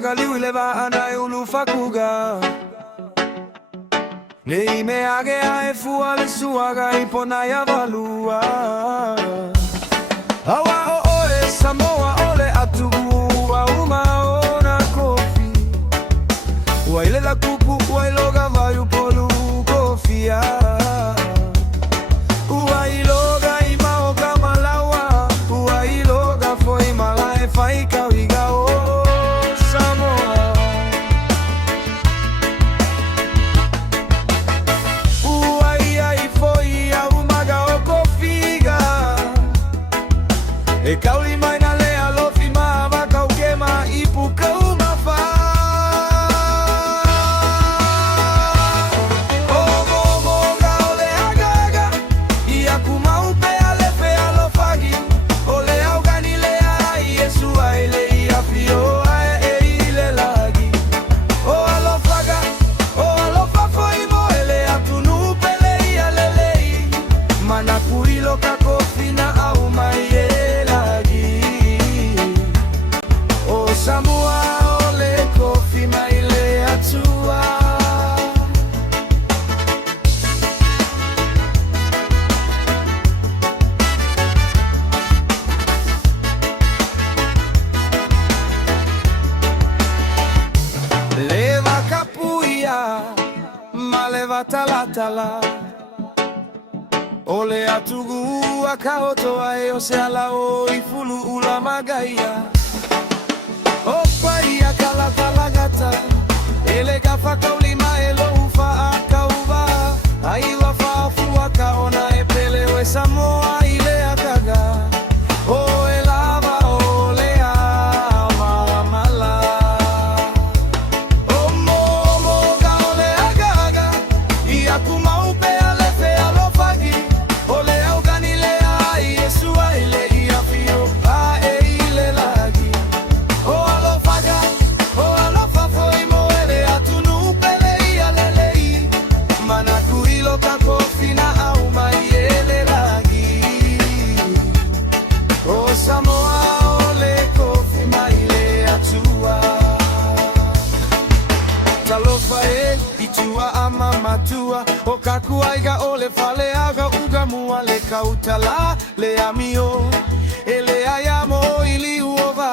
galiwile ba anai ulufakuga Nei me age a e fua le suaga I pona ya valua Awa o oe Samoa ole atugu wa uma ona kofi Waile la kupu wailoga vayu polu kofia Wailoga imao kama lawa Wailoga foi malae faika wiga o Samoa Uai foi a umaga o kofiga E kauli mai na lea lofi maa kaukema ipuka umafa O moga ole agaga Ia kumaupe alefe alofagi Ole augani lea Yesu aile ia fio ae ile lagi O alofaga, o alofafo imo ele atunu pele ia lelei Mana kuilo kakofi na au mai Samoa ole kofi maile atua Leva kapuia maleva talatala Ole atugu akaotoa e oseala o ifulu ula magaia Opa ia kala talagata Ele kafa kaulima elo ufa akauba Aiwa fafu akaona epele we Samoa ile akaga O elava ole ama mala O moga ole agaga Ia kumaupe alefe alofagi Ole auganilea Yesu aile ia fio ae ile lagi O alofaga, o alofafo imo ele atunu pele ia lelei Mana kuilo kakofi na au mai ele lagi O Samoa ole kofi maile atua Talofa e itua ama matua O kakuaiga ole fale aga uga muale kautala le amio Ele ayamo ili uova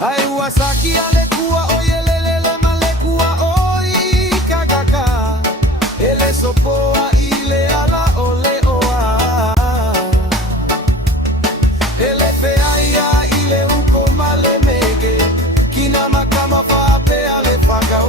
Ai wasaki alekuwa oyelelele malekuwa oi kagaka Ele sopoa ile ala ole oa Ele peaya ile uko male mege Kina makama fape ale faga